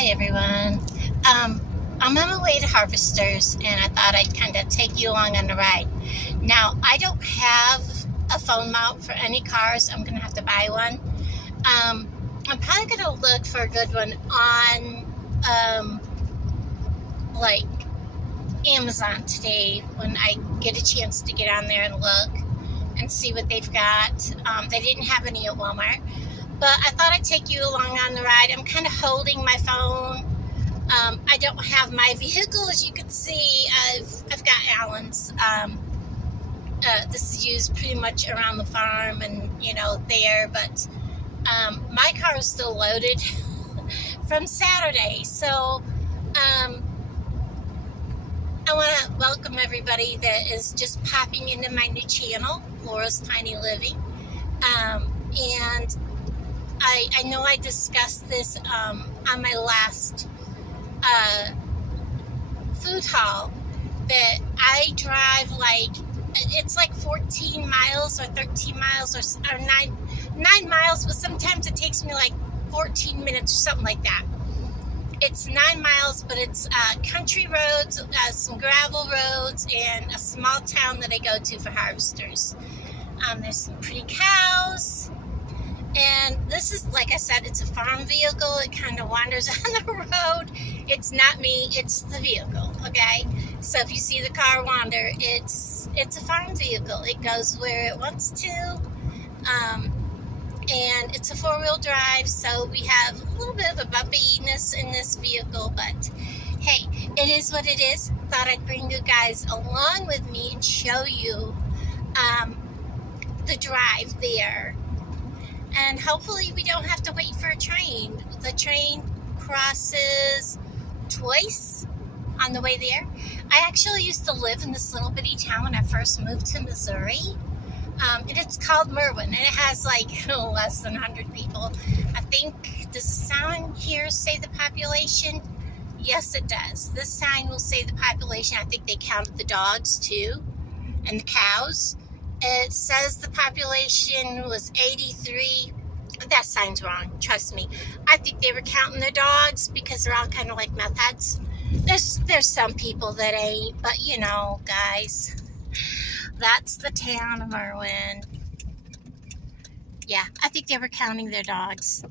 Hi everyone. I'm on my way to Harvesters and I thought I'd kind of take you along on the ride. Now, I don't have a phone mount for any cars. I'm going to have to buy one. I'm probably going to look for a good one on like Amazon today when I get a chance to get on there and look and see what they've got. They didn't have any at Walmart. But I thought I'd take you along on the ride. I'm kind of holding my phone. I don't have my vehicle, as you can see. I've got Alan's. This is used pretty much around the farm and, there. But my car is still loaded from Saturday. So I want to welcome everybody that is just popping into my new channel, Laura's Tiny Living. And I know I discussed this on my last food haul, that I drive it's like 14 miles or 13 miles or 9 miles, but sometimes it takes me like 14 minutes or something like that. It's 9 miles, but it's country roads, some gravel roads, and a small town that I go to for Harvesters. There's some pretty cows. And this is, like I said, it's a farm vehicle. It kind of wanders on the road. It's not me, it's the vehicle, okay? So if you see the car wander, it's a farm vehicle. It goes where it wants to. And it's a four-wheel drive, so we have a little bit of a bumpiness in this vehicle, but hey, it is what it is. Thought I'd bring you guys along with me and show you the drive there. And hopefully we don't have to wait for a train. The train crosses twice on the way there. I actually used to live in this little bitty town when I first moved to Missouri. And it's called Merwin, and it has less than 100 people. I think, does the sign here say the population? Yes, it does. This sign will say the population. I think they counted the dogs too, and the cows. It says the population was 83. That sign's wrong, trust me. I think they were counting the dogs because they're all kind of like meth heads. There's some people that ain't, but guys, that's the town of Merwin. Yeah, I think they were counting their dogs.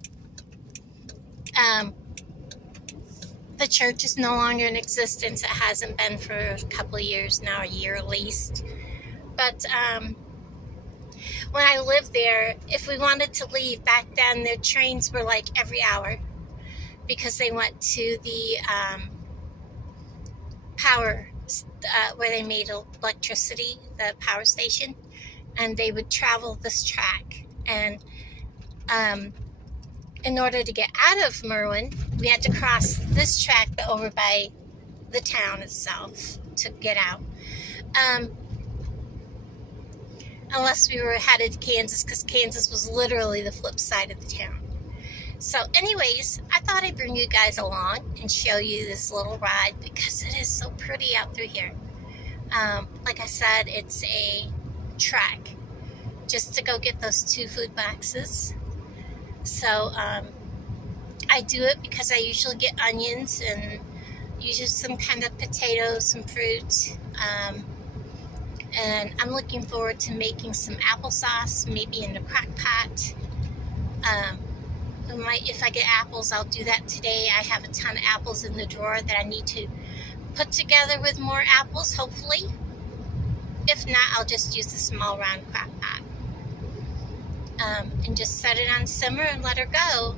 The church is no longer in existence. It hasn't been for a couple of years now, a year at least. But when I lived there, if we wanted to leave back then, the trains were like every hour because they went to the power, where they made electricity, the power station, and they would travel this track. And in order to get out of Merwin, we had to cross this track over by the town itself to get out. Unless we were headed to Kansas, because Kansas was literally the flip side of the town. So anyways, I thought I'd bring you guys along and show you this little ride because it is so pretty out through here. Like I said, it's a trek just to go get those 2 food boxes. So I do it because I usually get onions and usually some kind of potatoes, some fruit. And I'm looking forward to making some applesauce, maybe in the crock pot. If I get apples, I'll do that today. I have a ton of apples in the drawer that I need to put together with more apples, hopefully. If not, I'll just use the small round crock pot. And just set it on simmer and let her go.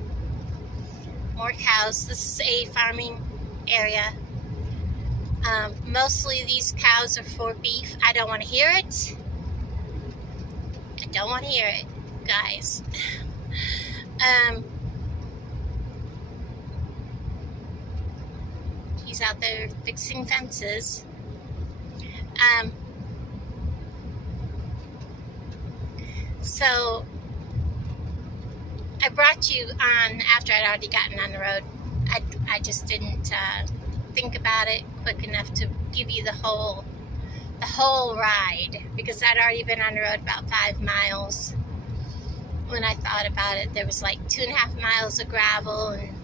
More cows. This is a farming area. Mostly these cows are for beef. I don't want to hear it. I don't want to hear it, guys. He's out there fixing fences. So I brought you on after I'd already gotten on the road. I just didn't think about it quick enough to give you the whole ride, because I'd already been on the road about 5 miles when I thought about it. There was like 2.5 miles of gravel and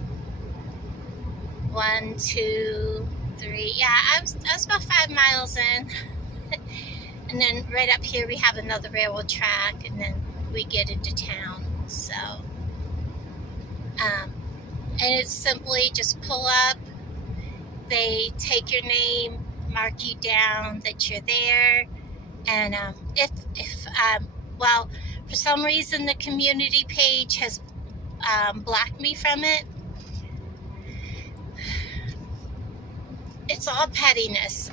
1, 2, 3. Yeah, I was about 5 miles in. And then right up here we have another railroad track, and then we get into town. So, and it's simply just pull up. They take your name, mark you down that you're there, and well, for some reason the community page has blocked me from it. It's all pettiness.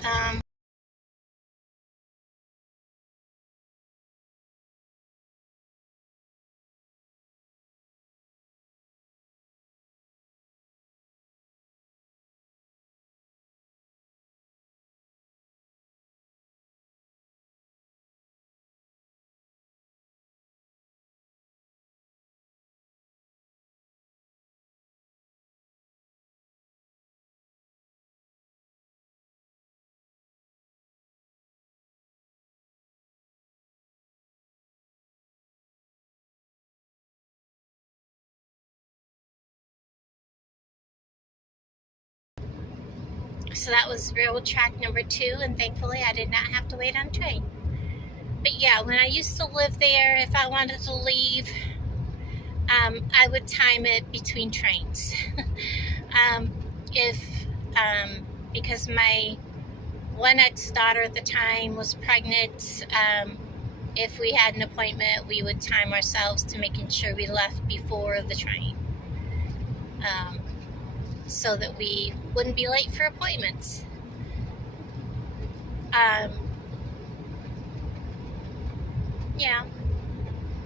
So that was railroad track number 2, and thankfully I did not have to wait on a train. But yeah, when I used to live there, if I wanted to leave, I would time it between trains. if Because my one ex-daughter at the time was pregnant, if we had an appointment, we would time ourselves to making sure we left before the train, so that we wouldn't be late for appointments. Yeah,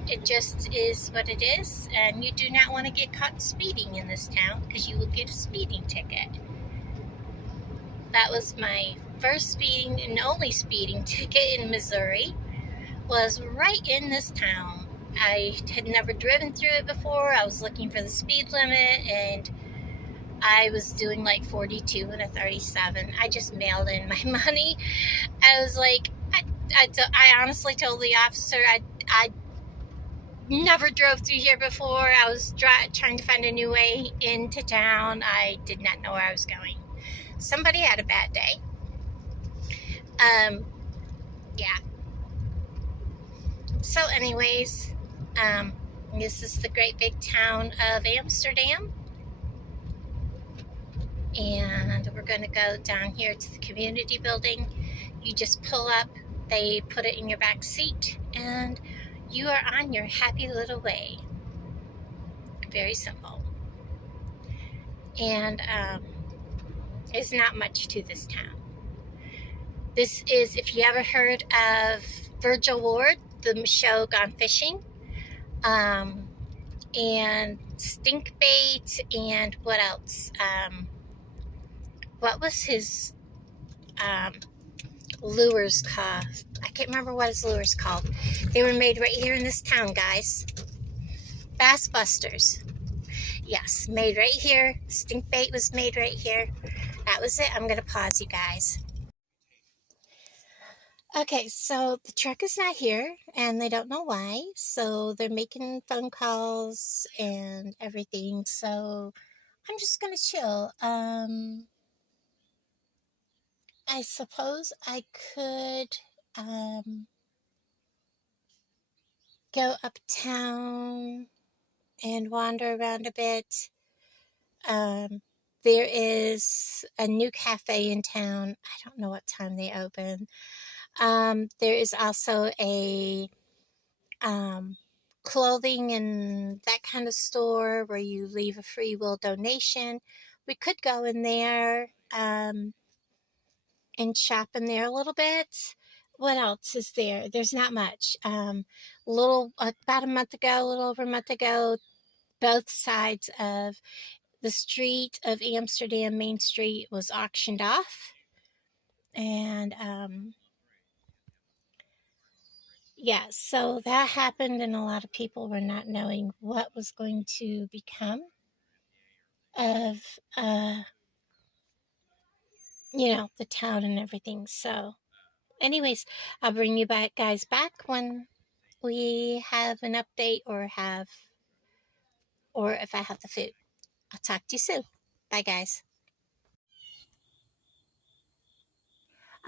it just is what it is, and you do not want to get caught speeding in this town, because you will get a speeding ticket. That was my first speeding and only speeding ticket in Missouri, was right in this town. I had never driven through it before. I was looking for the speed limit, and I was doing like 42 and a 37. I just mailed in my money. I was like, I honestly told the officer I never drove through here before. I was trying to find a new way into town. I did not know where I was going. Somebody had a bad day. Yeah. So anyways, this is the great big town of Amsterdam. And we're going to go down here to the community building. You just pull up, they put it in your back seat, and you are on your happy little way. Very simple. And there's not much to this town. This is, if you ever heard of Virgil Ward, the show Gone Fishing, and Stink Bait, and what else? What was his lures called? I can't remember what his lures called. They were made right here in this town, guys. Bass Busters. Yes, made right here. Stink Bait was made right here. That was it. I'm going to pause, you guys. Okay, so the truck is not here, and they don't know why. So they're making phone calls and everything. So I'm just going to chill. I suppose I could go uptown and wander around a bit. There is a new cafe in town. I don't know what time they open. There is also a clothing and that kind of store where you leave a free will donation. We could go in there and shop in there a little bit. What else is there? There's not much. About a month ago, a little over a month ago, both sides of the street of Amsterdam, Main Street, was auctioned off. And yeah, so that happened, and a lot of people were not knowing what was going to become of, the town and everything. So, anyways, I'll bring you guys back when we have an update, or if I have the food. I'll talk to you soon. Bye, guys.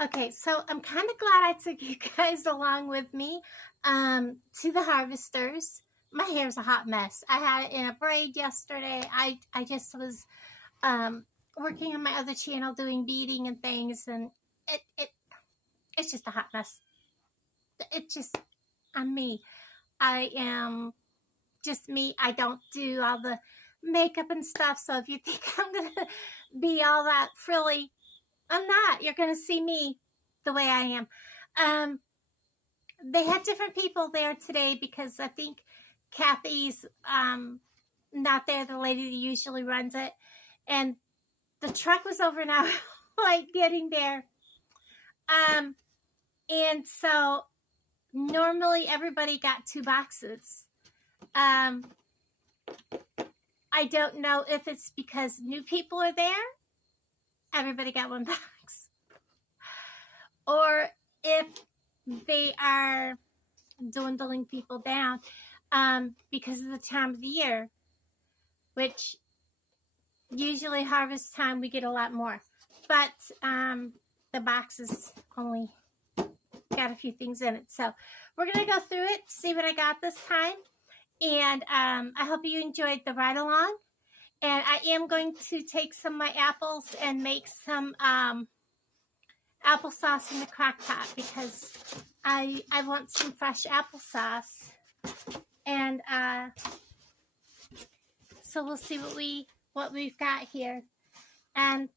Okay, so I'm kind of glad I took you guys along with me to the harvesters. My hair's a hot mess. I had it in a braid yesterday. I just was working on my other channel doing beading and things, and it's just a hot mess. It just, I'm me. I am just me. I don't do all the makeup and stuff, so if you think I'm going to be all that frilly, I'm not. You're going to see me the way I am. They had different people there today because I think Kathy's not there, the lady that usually runs it. And the truck was over an hour late getting there. And so normally everybody got 2 boxes. I don't know if it's because new people are there. Everybody got 1 box. Or if they are dwindling people down because of the time of the year, which usually harvest time we get a lot more. But the boxes only got a few things in it. So we're going to go through it, see what I got this time. And I hope you enjoyed the ride along. And I am going to take some of my apples and make some applesauce in the crock pot because I want some fresh applesauce. And so we'll see what we've got here. And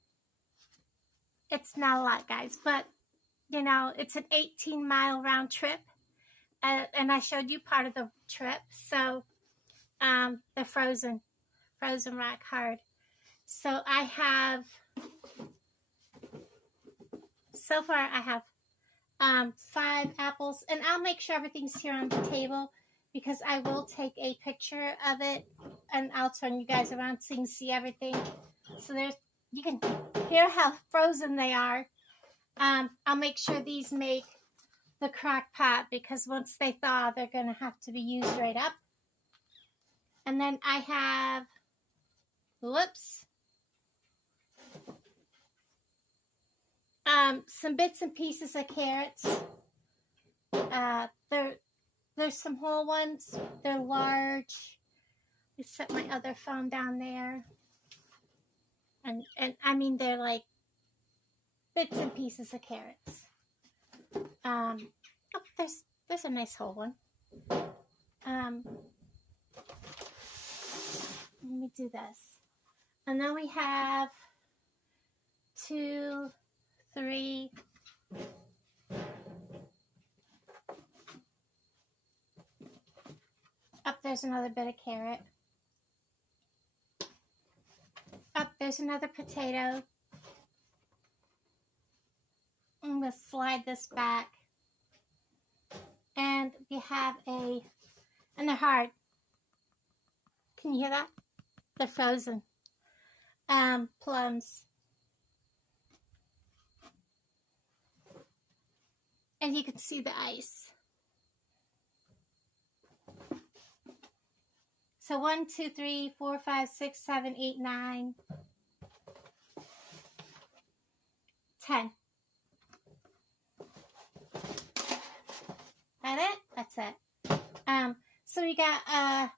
it's not a lot, guys, but you know, it's an 18-mile round trip. And I showed you part of the trip. So the frozen rock hard. So I have, so far I have 5 apples, and I'll make sure everything's here on the table because I will take a picture of it and I'll turn you guys around so you can see everything. So you can hear how frozen they are. I'll make sure these make the crock pot because once they thaw, they're going to have to be used right up. And then I have, some bits and pieces of carrots. There's some whole ones. They're large. I set my other phone down there. And I mean, they're like bits and pieces of carrots. Oh, there's a nice whole one. Let me do this. And then we have 2, 3. Up there's another bit of carrot. Up there's another potato. I'm going to slide this back. And we have and they're hard. Can you hear that? They're frozen. Plums. And you can see the ice. So 1, 2, 3, 4, 5, 6, 7, 8, 9, 10. That it? That's it. So we got a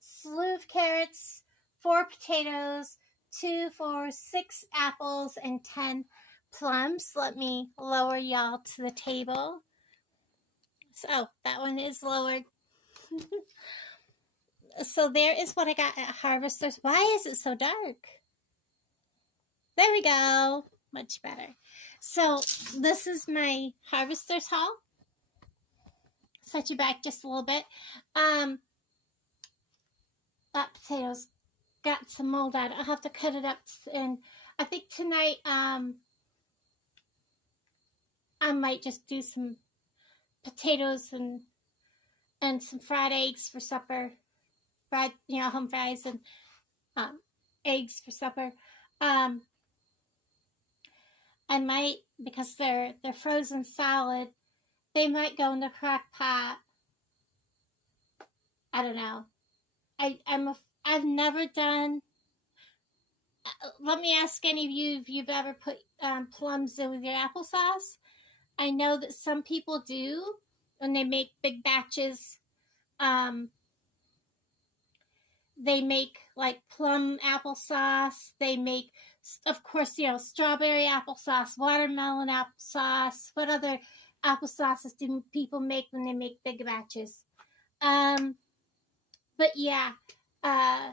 slew of carrots, 4 potatoes, 2, 4, 6 apples, and 10 plums. Let me lower y'all to the table. So that one is lowered. So there is what I got at Harvesters. Why is it so dark? There we go. Much better. So this is my Harvesters haul. Set you back just a little bit. That potatoes got some mold out. I'll have to cut it up, and I think tonight I might just do some potatoes and some fried eggs for supper. Fried, home fries and eggs for supper. I might, because they're frozen solid, they might go in the crock pot. I don't know. I've never done. Let me ask any of you if you've ever put plums in with your applesauce. I know that some people do when they make big batches. They make like plum applesauce. They make, of course, strawberry applesauce, watermelon applesauce. What other applesauces do people make when they make big batches? But yeah, uh,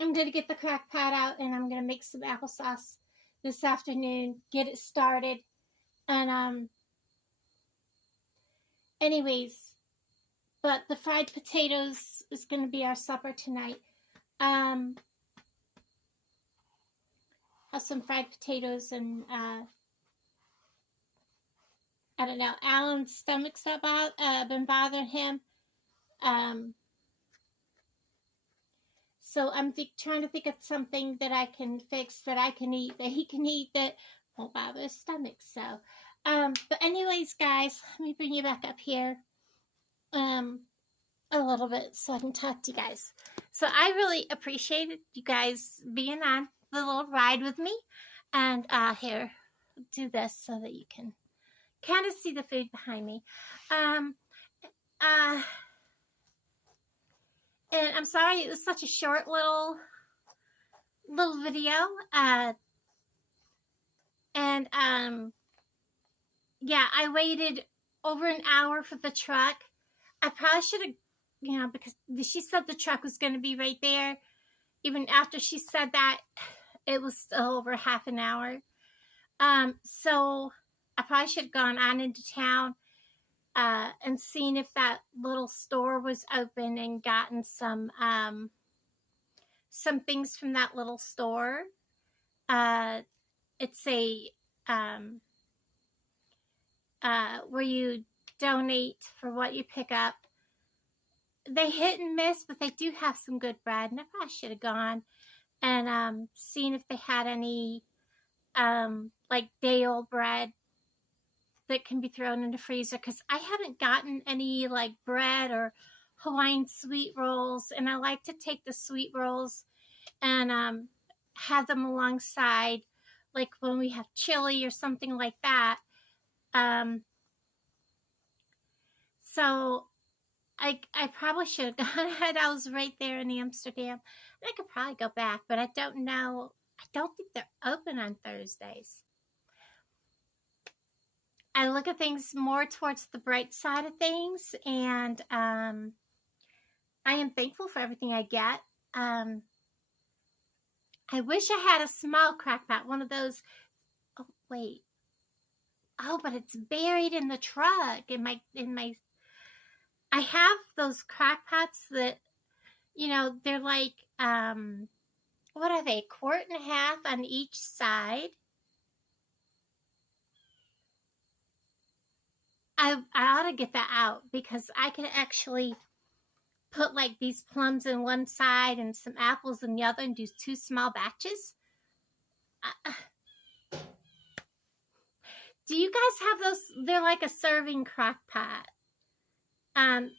I'm going to get the crock pot out and I'm going to make some applesauce this afternoon, get it started. And anyways, but the fried potatoes is going to be our supper tonight. Have some fried potatoes and I don't know, Alan's stomach's been bothering him. So I'm trying to think of something that I can fix, that I can eat, that he can eat, that won't bother his stomach. So, but anyways, guys, let me bring you back up here a little bit so I can talk to you guys. So I really appreciated you guys being on the little ride with me. And here, do this so that you can kind of see the food behind me. And I'm sorry it was such a short little video. Yeah, I waited over an hour for the truck. I probably should have, because she said the truck was going to be right there. Even after she said that, it was still over half an hour. So I probably should have gone on into town and seen if that little store was open and gotten some things from that little store. It's a where you donate for what you pick up. They hit and miss, but they do have some good bread, and I probably should have gone and seen if they had any like day-old bread that can be thrown in the freezer, because I haven't gotten any like bread or Hawaiian sweet rolls, and I like to take the sweet rolls and have them alongside, like when we have chili or something like that. So I probably should have gone ahead. I was right there in Amsterdam. I could probably go back, but I don't know. I don't think they're open on Thursdays. I look at things more towards the bright side of things, and I am thankful for everything I get. I wish I had a small crock pot, one of those. Oh wait. Oh, but it's buried in the truck. I have those crock pots that, they're like, what are they? 1.5 on each side. I ought to get that out, because I can actually put like these plums in one side and some apples in the other and do 2 small batches. Do you guys have those? They're like a serving crock pot. And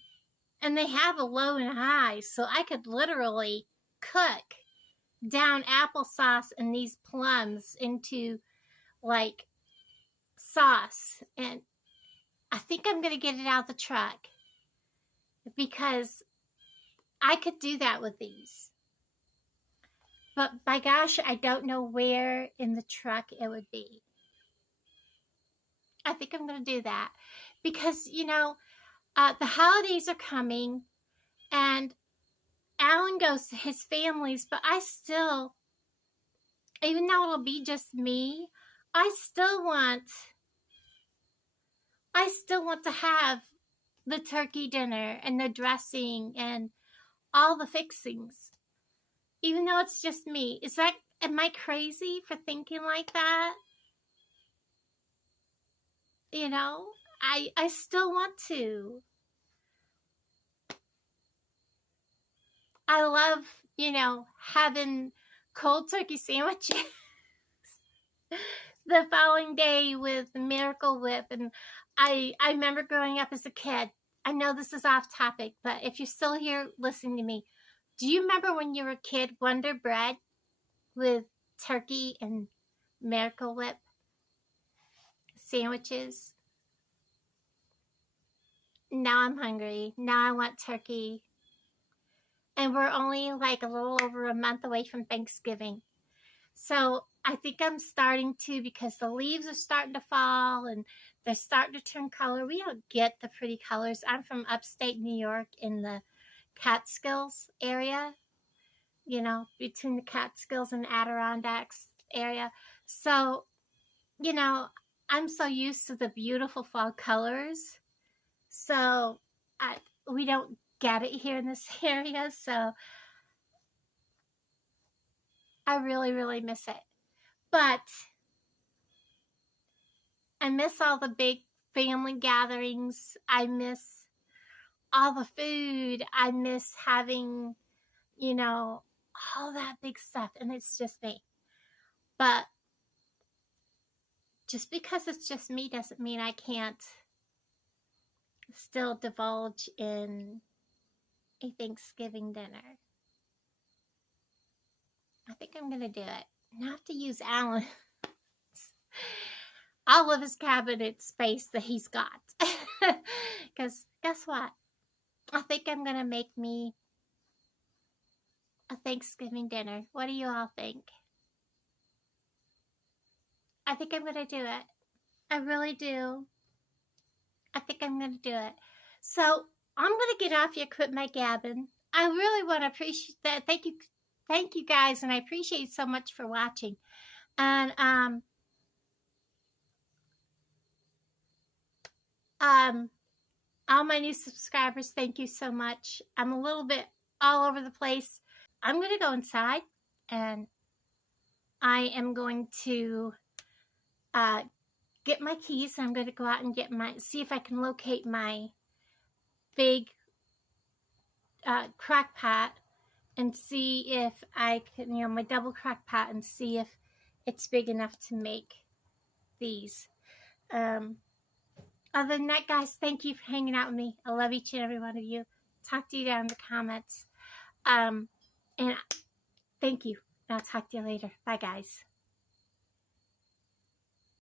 they have a low and high, so I could literally cook down applesauce and these plums into like sauce. And I think I'm going to get it out of the truck, because I could do that with these. But by gosh, I don't know where in the truck it would be. I think I'm going to do that, because, the holidays are coming, and Alan goes to his family's, but I still, even though it'll be just me, I still want to have the turkey dinner and the dressing and all the fixings, even though it's just me. Am I crazy for thinking like that? I still want to. I love, having cold turkey sandwiches the following day with the Miracle Whip. And I remember growing up as a kid. I know this is off topic, but if you're still here listening to me, do you remember when you were a kid, Wonder Bread with turkey and Miracle Whip? sandwiches. Now I'm hungry. Now I want turkey. And we're only like a little over a month away from Thanksgiving. So I think I'm starting to, because the leaves are starting to fall and they're starting to turn color. We don't get the pretty colors. I'm from upstate New York in the Catskills area, you know, between the Catskills and Adirondacks area. So, you know, I'm so used to the beautiful fall colors. So we don't get it here in this area. So I really, really miss it. But I miss all the big family gatherings. I miss all the food. I miss having, you know, all that big stuff. And it's just me. But just because it's just me doesn't mean I can't still divulge in a Thanksgiving dinner. I think I'm going to do it. I have to use Alan. All of his cabinet space that he's got. Because guess what? I think I'm going to make me a Thanksgiving dinner. What do you all think? I think I'm going to do it. I really do. I think I'm going to do it. So I'm going to get off here, quit my gabbing. I really want to appreciate that. Thank you guys, and I appreciate you so much for watching. And all my new subscribers, thank you so much. I'm a little bit all over the place. I'm going to go inside, and I am going to get my keys. I'm going to go out and see if I can locate my big crock pot and see if I can, you know, my double crock pot, and see if it's big enough to make these. Other than that, guys, thank you for hanging out with me. I love each and every one of you. Talk to you down in the comments. And thank you. I'll talk to you later. Bye, guys.